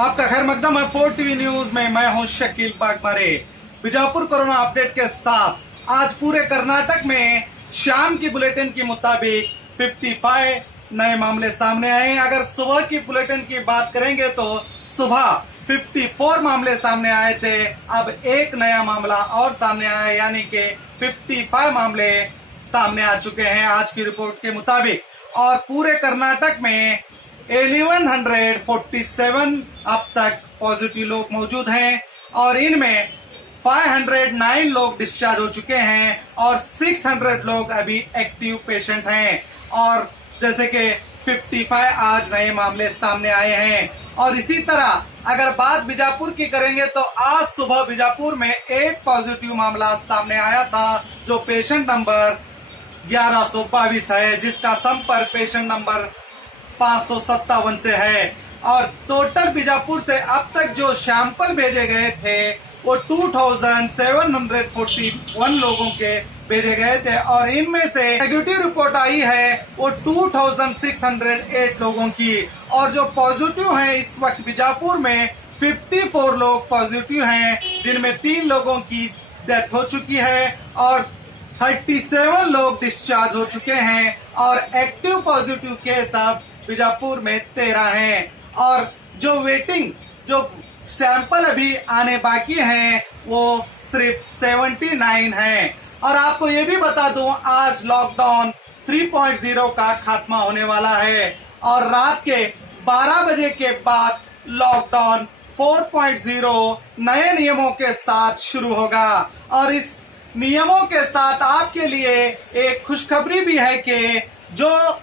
आपका खैर मकदम है 4 टीवी न्यूज में। मैं हूं शकील बागमारे। बीजापुर कोरोना अपडेट के साथ आज पूरे कर्नाटक में शाम की बुलेटिन के मुताबिक 55 नए मामले सामने आए। अगर सुबह की बुलेटिन की बात करेंगे तो सुबह 54 मामले सामने आए थे। अब एक नया मामला और सामने आया, यानी कि 55 मामले सामने आ चुके हैं आज की रिपोर्ट के मुताबिक। और पूरे कर्नाटक में 1147 अब तक पॉजिटिव लोग मौजूद हैं और इनमें 509 लोग डिस्चार्ज हो चुके हैं और 600 लोग अभी एक्टिव पेशेंट हैं। और जैसे कि 55 आज नए मामले सामने आए हैं। और इसी तरह अगर बात बीजापुर की करेंगे तो आज सुबह बीजापुर में एक पॉजिटिव मामला सामने आया था, जो पेशेंट नंबर 1122 है, जिसका संपर्क पेशेंट नंबर 557 से है। और टोटल बीजापुर से अब तक जो सैंपल भेजे गए थे वो 2741 लोगों के भेजे गए थे और इनमें से नेगेटिव रिपोर्ट आई है वो 2608 लोगों की। और जो पॉजिटिव हैं इस वक्त बीजापुर में 54 लोग पॉजिटिव हैं, जिनमें 3 लोगों की डेथ हो चुकी है और 37 लोग डिस्चार्ज हो चुके हैं। और एक्टिव पॉजिटिव केस अब बीजापुर में 13 हैं और जो वेटिंग जो सैंपल अभी आने बाकी हैं वो सिर्फ 79 हैं। और आपको ये भी बता दूं, आज लॉकडाउन 3.0 का खात्मा होने वाला है और रात के 12 बजे के बाद लॉकडाउन 4.0 नए नियमों के साथ शुरू होगा। और इस नियमों के साथ आपके लिए एक खुशखबरी भी है कि जो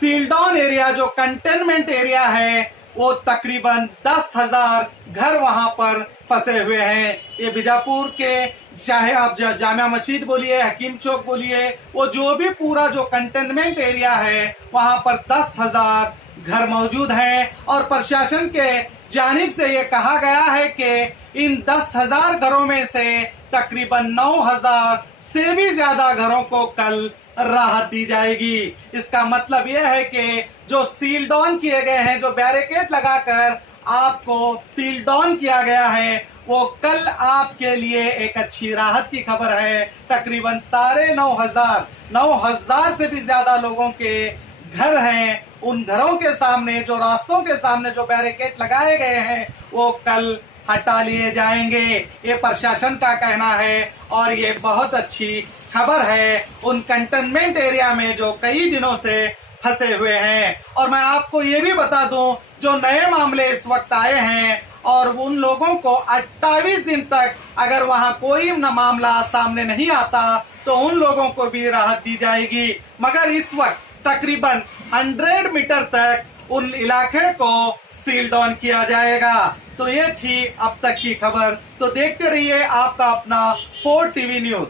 सील डाउन एरिया, जो कंटेनमेंट एरिया है, वो तकरीबन 10,000 घर वहां पर फंसे हुए हैं। ये बीजापुर के चाहे आप जामिया मस्जिद बोलिए, हकीम चौक बोलिए, वो जो भी पूरा जो कंटेनमेंट एरिया है वहां पर 10,000 घर मौजूद हैं। और प्रशासन के जानिब से ये कहा गया है कि इन 10,000 घरों में से तकरीबन 9,000 से भी ज्यादा घरों को कल राहत दी जाएगी। इसका मतलब यह है कि जो सील डाउन किए गए हैं, जो बैरिकेड लगाकर आपको सील डाउन किया गया है, वो कल आपके लिए एक अच्छी राहत की खबर है। तकरीबन 9,500 से भी ज्यादा लोगों के घर हैं। उन घरों के सामने, जो रास्तों के सामने जो बैरिकेड लगाए गए हैं, वो कल हटा लिए जाएंगे। ये प्रशासन का कहना है और ये बहुत अच्छी खबर है उन कंटेनमेंट एरिया में जो कई दिनों से फंसे हुए हैं। और मैं आपको ये भी बता दूं, जो नए मामले इस वक्त आए हैं और उन लोगों को 28 दिन तक अगर वहां कोई मामला सामने नहीं आता तो उन लोगों को भी राहत दी जाएगी। मगर इस वक्त तकरीबन 100 मीटर तक उन इलाके को सील डाउन किया जाएगा। तो ये थी अब तक की खबर। तो देखते रहिए आपका अपना 4 टीवी न्यूज।